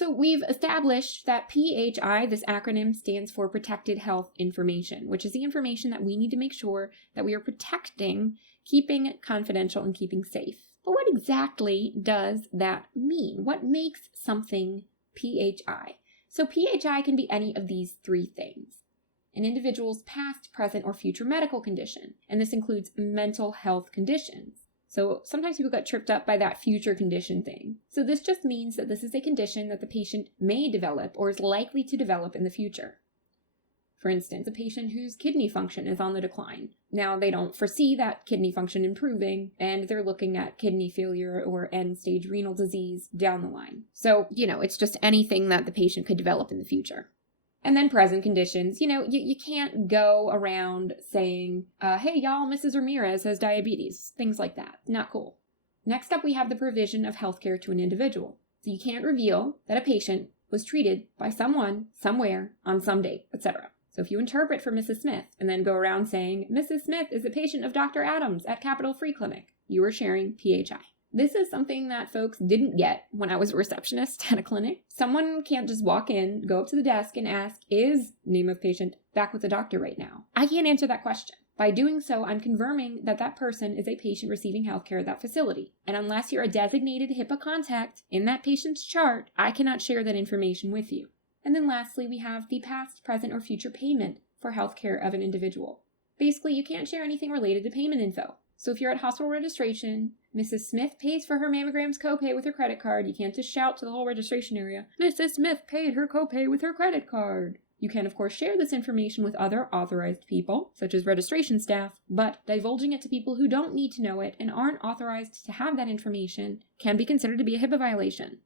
So we've established that PHI, this acronym, stands for Protected Health Information, which is the information that we need to make sure that we are protecting, keeping confidential, and keeping safe. But what exactly does that mean? What makes something PHI? So PHI can be any of these three things: an individual's past, present, or future medical condition, and this includes mental health conditions. So sometimes people get tripped up by that future condition thing. So this just means that this is a condition that the patient may develop or is likely to develop in the future. For instance, a patient whose kidney function is on the decline. Now, they don't foresee that kidney function improving, and they're looking at kidney failure or end-stage renal disease down the line. So, it's just anything that the patient could develop in the future. And then present conditions, you can't go around saying, hey, y'all, Mrs. Ramirez has diabetes, things like that. Not cool. Next up, we have the provision of healthcare to an individual. So you can't reveal that a patient was treated by someone, somewhere, on some date, etc. So if you interpret for Mrs. Smith and then go around saying, Mrs. Smith is a patient of Dr. Adams at Capital Free Clinic, you are sharing PHI. This is something that folks didn't get when I was a receptionist at a clinic. Someone can't just walk in, go up to the desk, and ask, is name of patient back with the doctor right now? I can't answer that question. By doing so, I'm confirming that that person is a patient receiving healthcare at that facility. And unless you're a designated HIPAA contact in that patient's chart, I cannot share that information with you. And then lastly, we have the past, present, or future payment for healthcare of an individual. Basically, you can't share anything related to payment info. So if you're at hospital registration, Mrs. Smith pays for her mammograms copay with her credit card. You can't just shout to the whole registration area, Mrs. Smith paid her copay with her credit card. You can, of course, share this information with other authorized people, such as registration staff, but divulging it to people who don't need to know it and aren't authorized to have that information can be considered to be a HIPAA violation.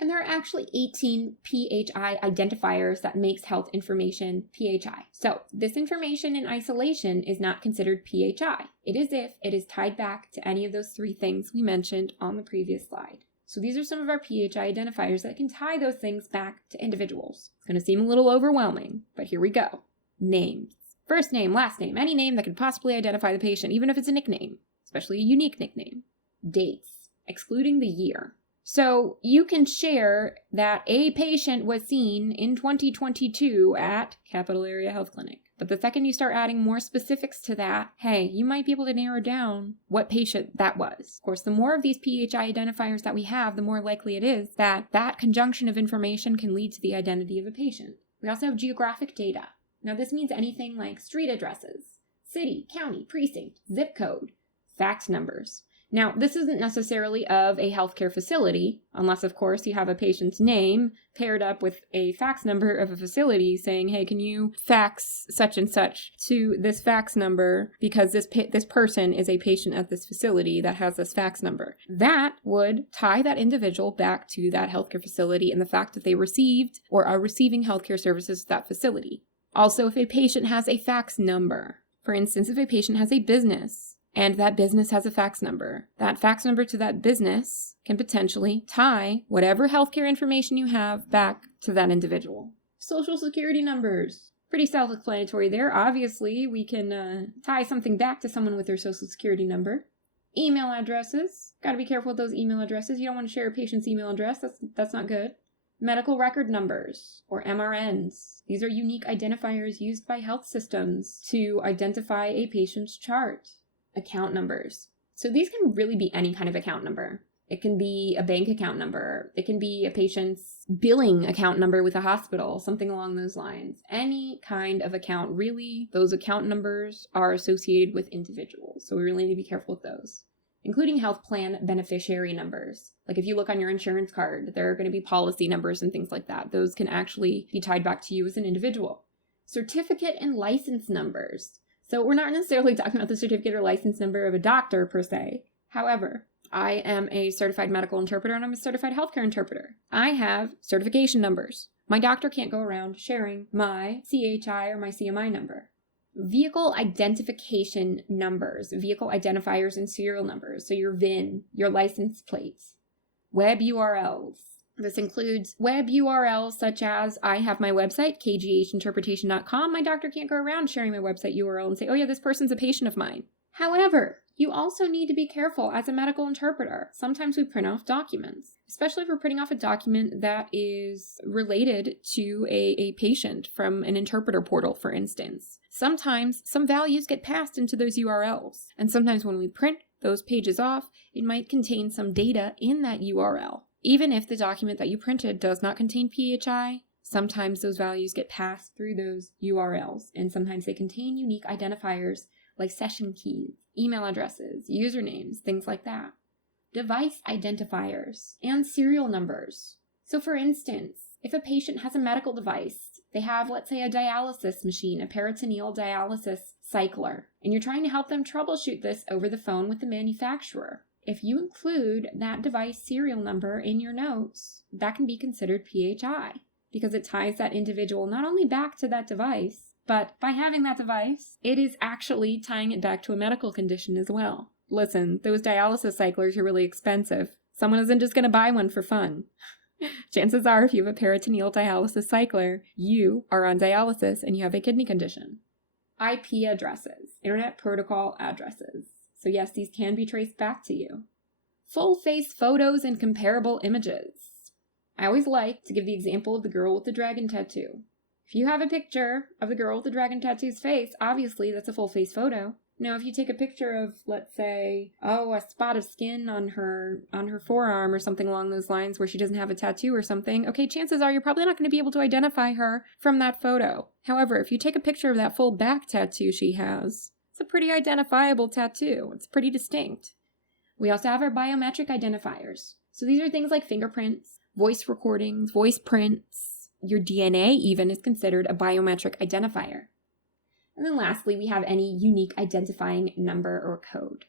And there are actually 18 PHI identifiers that makes health information PHI. So this information in isolation is not considered PHI. It is if it is tied back to any of those three things we mentioned on the previous slide. So these are some of our PHI identifiers that can tie those things back to individuals. It's going to seem a little overwhelming, but here we go. Names. First name, last name, any name that could possibly identify the patient, even if it's a nickname, especially a unique nickname. Dates, excluding the year. So you can share that a patient was seen in 2022 at Capital Area Health Clinic. But the second you start adding more specifics to that, hey, you might be able to narrow down what patient that was. Of course, the more of these PHI identifiers that we have, the more likely it is that that conjunction of information can lead to the identity of a patient. We also have geographic data. Now this means anything like street addresses, city, county, precinct, zip code, fax numbers. Now, this isn't necessarily of a healthcare facility, unless, of course, you have a patient's name paired up with a fax number of a facility saying, hey, can you fax such and such to this fax number because this person is a patient at this facility that has this fax number. That would tie that individual back to that healthcare facility and the fact that they received or are receiving healthcare services at that facility. Also, if a patient has a fax number, for instance, if a patient has a business, and that business has a fax number, that fax number to that business can potentially tie whatever healthcare information you have back to that individual. Social security numbers. Pretty self-explanatory there. Obviously, we can tie something back to someone with their social security number. Email addresses. Got to be careful with those email addresses. You don't want to share a patient's email address. That's not good. Medical record numbers, or MRNs. These are unique identifiers used by health systems to identify a patient's chart. Account numbers. So these can really be any kind of account number. It can be a bank account number. It can be a patient's billing account number with a hospital, something along those lines. Any kind of account, really, those account numbers are associated with individuals. So we really need to be careful with those, including health plan beneficiary numbers. Like if you look on your insurance card, there are going to be policy numbers and things like that. Those can actually be tied back to you as an individual. Certificate and license numbers. So we're not necessarily talking about the certificate or license number of a doctor per se. However, I am a certified medical interpreter and I'm a certified healthcare interpreter. I have certification numbers. My doctor can't go around sharing my CHI or my CMI number. Vehicle identification numbers, vehicle identifiers and serial numbers. So your VIN, your license plates, web URLs. This includes web URLs such as I have my website, kghinterpretation.com. My doctor can't go around sharing my website URL and say, oh yeah, this person's a patient of mine. However, You also need to be careful as a medical interpreter. Sometimes we print off documents, especially if we're printing off a document that is related to a patient from an interpreter portal, for instance. Sometimes some values get passed into those URLs, and sometimes when we print those pages off, it might contain some data in that URL. Even if the document that you printed does not contain PHI, sometimes those values get passed through those URLs, and sometimes they contain unique identifiers like session keys, email addresses, usernames, things like that. Device identifiers, and serial numbers. So for instance, if a patient has a medical device, they have, let's say, a dialysis machine, a peritoneal dialysis cycler, and you're trying to help them troubleshoot this over the phone with the manufacturer. If you include that device serial number in your notes, that can be considered PHI, because it ties that individual not only back to that device, but by having that device, it is actually tying it back to a medical condition as well. Listen, those dialysis cyclers are really expensive. Someone isn't just going to buy one for fun. Chances are, if you have a peritoneal dialysis cycler, you are on dialysis and you have a kidney condition. IP addresses, Internet Protocol addresses. So yes, these can be traced back to you. Full face photos and comparable images. I always like to give the example of the girl with the dragon tattoo. If you have a picture of the girl with the dragon tattoo's face, obviously that's a full face photo. Now, if you take a picture of, let's say, a spot of skin on her forearm or something along those lines where she doesn't have a tattoo or something, okay, chances are you're probably not going to be able to identify her from that photo. However, if you take a picture of that full back tattoo she has, it's a pretty identifiable tattoo. It's pretty distinct. We also have our biometric identifiers. So these are things like fingerprints, voice recordings, voice prints. Your DNA even is considered a biometric identifier. And then lastly, we have any unique identifying number or code.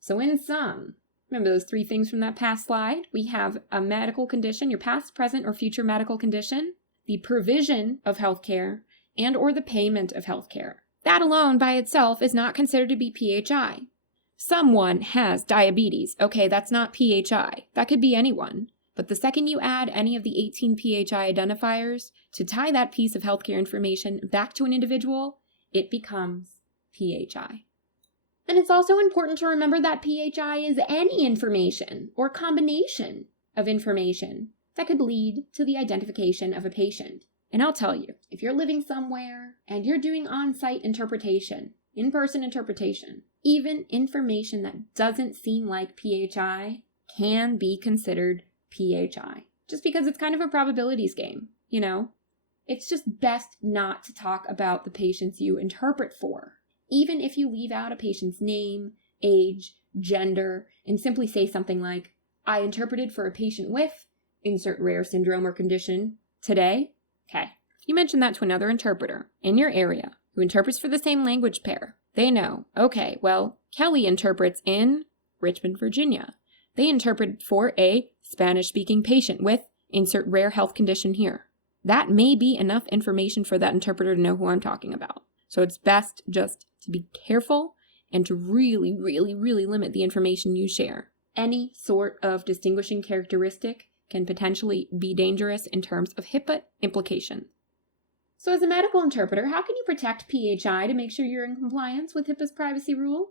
So in sum, remember those three things from that past slide? We have a medical condition, your past, present, or future medical condition, the provision of healthcare, and or the payment of healthcare. That alone by itself is not considered to be PHI. Someone has diabetes. Okay, that's not PHI. That could be anyone. But the second you add any of the 18 PHI identifiers to tie that piece of healthcare information back to an individual, it becomes PHI. And it's also important to remember that PHI is any information or combination of information that could lead to the identification of a patient. And I'll tell you, if you're living somewhere and you're doing on-site interpretation, in-person interpretation, even information that doesn't seem like PHI can be considered PHI, just because it's kind of a probabilities game, you know? It's just best not to talk about the patients you interpret for, even if you leave out a patient's name, age, gender, and simply say something like, I interpreted for a patient with insert rare syndrome or condition today. Okay, if you mention that to another interpreter in your area who interprets for the same language pair, they know, okay, well, Kelly interprets in Richmond, Virginia. They interpret for a Spanish-speaking patient with insert rare health condition here. That may be enough information for that interpreter to know who I'm talking about. So it's best just to be careful and to really, really, really limit the information you share. Any sort of distinguishing characteristic can potentially be dangerous in terms of HIPAA implications. So as a medical interpreter, how can you protect PHI to make sure you're in compliance with HIPAA's privacy rule?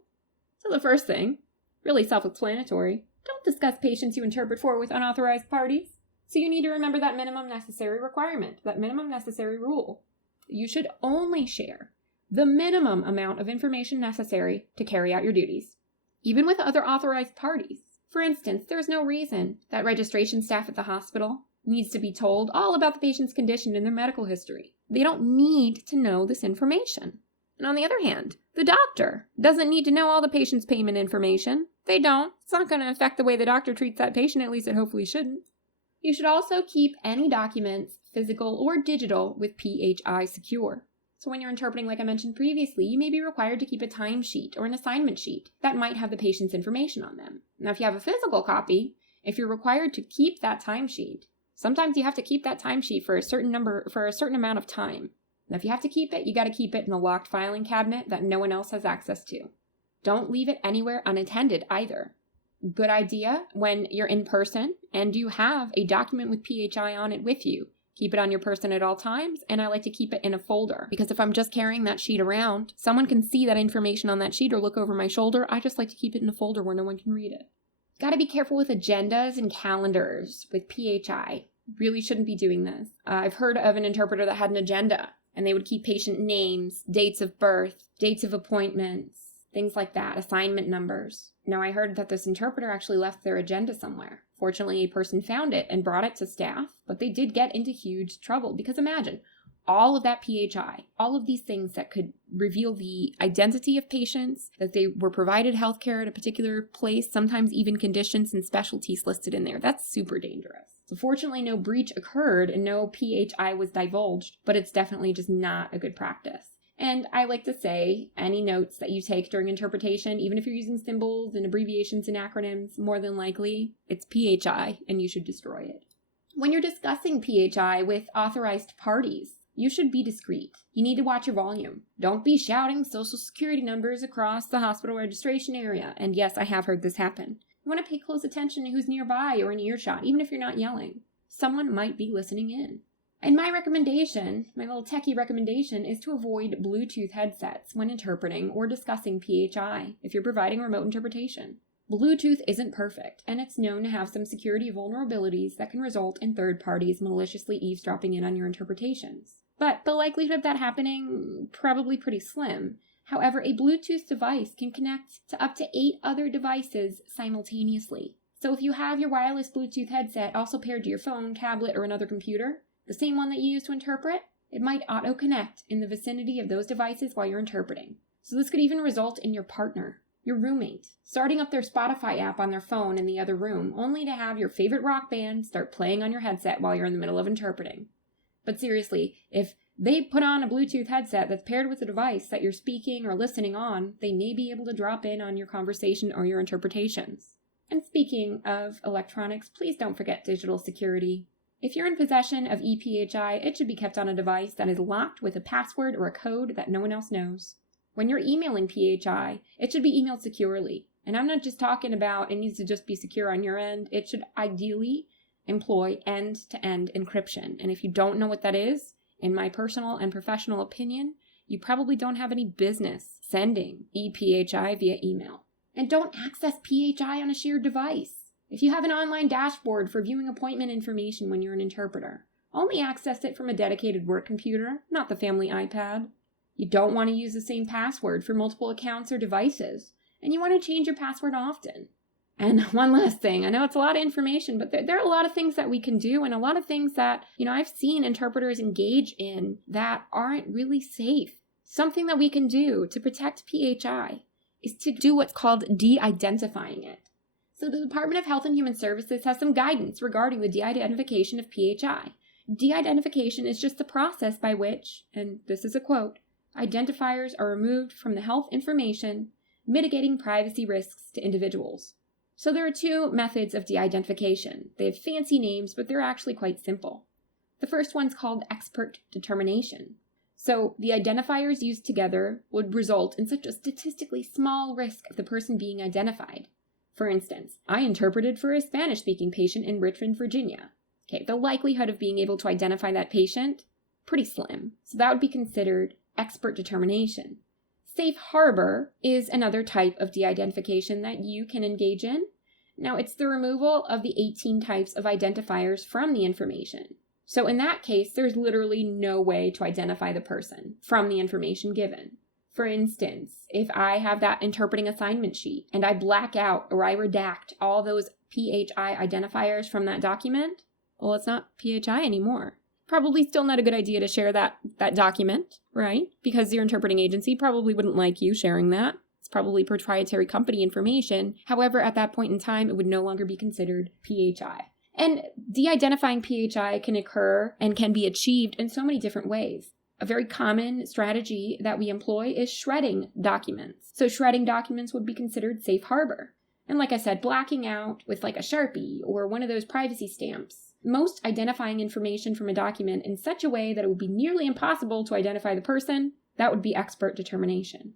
So the first thing, really self-explanatory, don't discuss patients you interpret for with unauthorized parties. So you need to remember that minimum necessary requirement, that minimum necessary rule. You should only share the minimum amount of information necessary to carry out your duties, even with other authorized parties. For instance, there's no reason that registration staff at the hospital needs to be told all about the patient's condition and their medical history. They don't need to know this information. And on the other hand, the doctor doesn't need to know all the patient's payment information. They don't. It's not going to affect the way the doctor treats that patient, at least it hopefully shouldn't. You should also keep any documents, physical or digital, with PHI secure. So when you're interpreting, like I mentioned previously, you may be required to keep a timesheet or an assignment sheet that might have the patient's information on them. Now, if you have a physical copy, if you're required to keep that timesheet, sometimes you have to keep that timesheet for a certain amount of time. Now, if you have to keep it, you got to keep it in a locked filing cabinet that no one else has access to. Don't leave it anywhere unattended either. Good idea when you're in person and you have a document with PHI on it with you. Keep it on your person at all times, and I like to keep it in a folder because if I'm just carrying that sheet around, someone can see that information on that sheet or look over my shoulder. I just like to keep it in a folder where no one can read it. Got to be careful with agendas and calendars with PHI. Really shouldn't be doing this. I've heard of an interpreter that had an agenda, and they would keep patient names, dates of birth, dates of appointments, things like that, assignment numbers. Now, I heard that this interpreter actually left their agenda somewhere. Fortunately, a person found it and brought it to staff, but they did get into huge trouble because imagine all of that PHI, all of these things that could reveal the identity of patients, that they were provided healthcare at a particular place, sometimes even conditions and specialties listed in there. That's super dangerous. So fortunately, no breach occurred and no PHI was divulged, but it's definitely just not a good practice. And I like to say, any notes that you take during interpretation, even if you're using symbols and abbreviations and acronyms, more than likely, it's PHI and you should destroy it. When you're discussing PHI with authorized parties, you should be discreet. You need to watch your volume. Don't be shouting social security numbers across the hospital registration area. And yes, I have heard this happen. You want to pay close attention to who's nearby or in earshot, even if you're not yelling. Someone might be listening in. And my recommendation, my little techie recommendation, is to avoid Bluetooth headsets when interpreting or discussing PHI if you're providing remote interpretation. Bluetooth isn't perfect, and it's known to have some security vulnerabilities that can result in third parties maliciously eavesdropping in on your interpretations. But the likelihood of that happening, probably pretty slim. However, a Bluetooth device can connect to up to 8 other devices simultaneously. So if you have your wireless Bluetooth headset also paired to your phone, tablet, or another computer, the same one that you use to interpret, it might auto-connect in the vicinity of those devices while you're interpreting. So this could even result in your partner, your roommate, starting up their Spotify app on their phone in the other room, only to have your favorite rock band start playing on your headset while you're in the middle of interpreting. But seriously, if they put on a Bluetooth headset that's paired with a device that you're speaking or listening on, they may be able to drop in on your conversation or your interpretations. And speaking of electronics, please don't forget digital security. If you're in possession of ePHI, it should be kept on a device that is locked with a password or a code that no one else knows. When you're emailing PHI, it should be emailed securely. And I'm not just talking about it needs to just be secure on your end. It should ideally employ end-to-end encryption. And if you don't know what that is, in my personal and professional opinion, you probably don't have any business sending ePHI via email. And don't access PHI on a shared device. If you have an online dashboard for viewing appointment information when you're an interpreter, only access it from a dedicated work computer, not the family iPad. You don't want to use the same password for multiple accounts or devices, and you want to change your password often. And one last thing, I know it's a lot of information, but there are a lot of things that we can do and a lot of things that, I've seen interpreters engage in that aren't really safe. Something that we can do to protect PHI is to do what's called de-identifying it. So the Department of Health and Human Services has some guidance regarding the de-identification of PHI. De-identification is just the process by which, and this is a quote, identifiers are removed from the health information, mitigating privacy risks to individuals. So there are 2 methods of de-identification. They have fancy names, but they're actually quite simple. The first one's called expert determination. So the identifiers used together would result in such a statistically small risk of the person being identified. For instance, I interpreted for a Spanish-speaking patient in Richmond, Virginia. Okay, the likelihood of being able to identify that patient, pretty slim. So that would be considered expert determination. Safe harbor is another type of de-identification that you can engage in. Now, it's the removal of the 18 types of identifiers from the information. So in that case, there's literally no way to identify the person from the information given. For instance, if I have that interpreting assignment sheet and I black out or I redact all those PHI identifiers from that document, well, it's not PHI anymore. Probably still not a good idea to share that document, right? Because your interpreting agency probably wouldn't like you sharing that. It's probably proprietary company information. However, at that point in time, it would no longer be considered PHI. And de-identifying PHI can occur and can be achieved in so many different ways. A very common strategy that we employ is shredding documents. So shredding documents would be considered safe harbor. And like I said, blacking out with like a Sharpie or one of those privacy stamps. Most identifying information from a document in such a way that it would be nearly impossible to identify the person, that would be expert determination.